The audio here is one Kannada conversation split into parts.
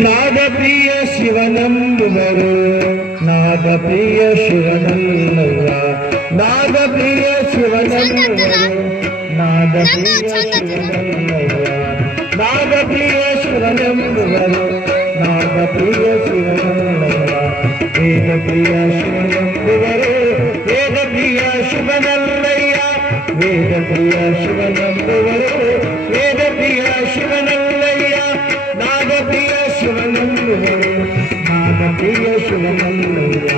ನಾದಪ್ರಿಯ ಶಿವನಂಬುವರು ನಾದಪ್ರಿಯ ಶಿವನಲ್ಲಯ್ಯ ನಾದಪ್ರಿಯ ಶಿವನಂಬುವರು ನಾದಪ್ರಿಯ ಶಿವನಲ್ಲಯ್ಯ ನಾದಪ್ರಿಯ ಶಿವನಂಬುವರು ನಾದಪ್ರಿಯ ಶಿವನಲ್ಲಯ್ಯ ವೇದಪ್ರಿಯ ಶಿವನಂಬುವರು ವೇದಪ್ರಿಯ ಶಿವನಲ್ಲಯ್ಯ ವೇದಪ್ರಿಯ ಶಿವನಂಬುವರು ವೇದಪ್ರಿಯ ಶಿವನಲ್ಲಯ್ಯ ನಾದಪ್ರಿಯ ಶಿವನಂಬುವರು ನಾದಪ್ರಿಯ ಶಿವನಲ್ಲಯ್ಯ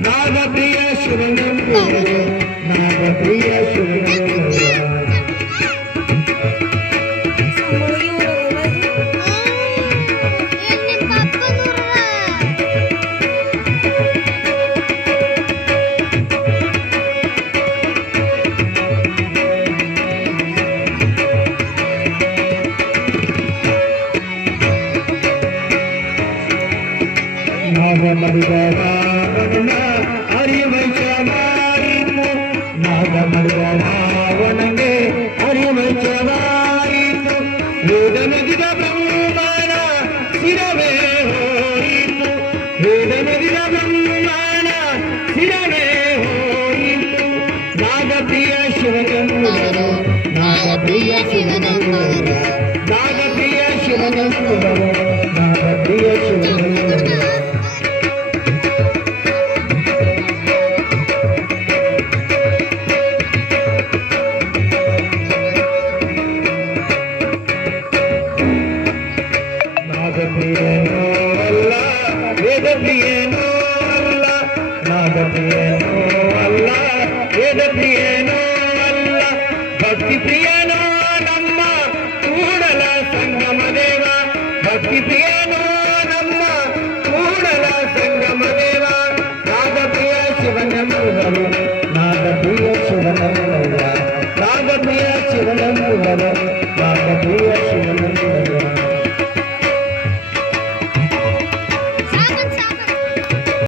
ನಾದಪ್ರಿಯ ಶಿವನಂಬುವರು ನಾದಪ್ರಿಯ ಶಿವನಲ್ಲಯ್ಯ ನಾಗಮಡಿಗರಾವಣ ಅರಿವೈಚವಾಯಿತು ನಾಗಮಡಿಗರಾವಣಗೆ ಅರಿವೈಚವಾಯಿತು ವೇದನುದಿದ ಬ್ರಹ್ಮಣ ಶಿರವೇ ಹೋಯಿತು ವೇದನುದಿದ ಬ್ರಹ್ಮಣ ಶಿರವೇ ಹೋಯಿತು ನಾಗಪ್ರಿಯ ಶಿವನಂಬುವರು ನಾಗಪ್ರಿಯ ಶಿವನಂಬುವರು ನಾಗಪ್ರಿಯ ಶಿವನಂಬುವರು ನಾಗಪ್ರಿಯ ಶಿವನಂಬುವರು ನಾಗಪ್ರಿಯನೋ ಅಲ್ಲ ವೇದಪ್ರಿಯನೋ ಅಲ್ಲ ನಾಗಪ್ರಿಯನೋ ಅಲ್ಲ ವೇದಪ್ರಿಯನೋ ಅಲ್ಲ ಭಕ್ತಿ ಪ್ರಿಯನೋ ನಮ್ಮ ಕೂಡಲ ಸಂಗಮ ದೇವ ಭಕ್ತಿ ಪ್ರಿಯನೋ ನಮ್ಮ ಕೂಡಲ ಸಂಗಮ ದೇವ ನಾಗಪ್ರಿಯ ಶಿವನಂಬುವರು ನಾಗಪ್ರಿಯ ಶಿವನಂಬುವರು ನಾಗಪ್ರಿಯ ಶಿವನಂಬುವರು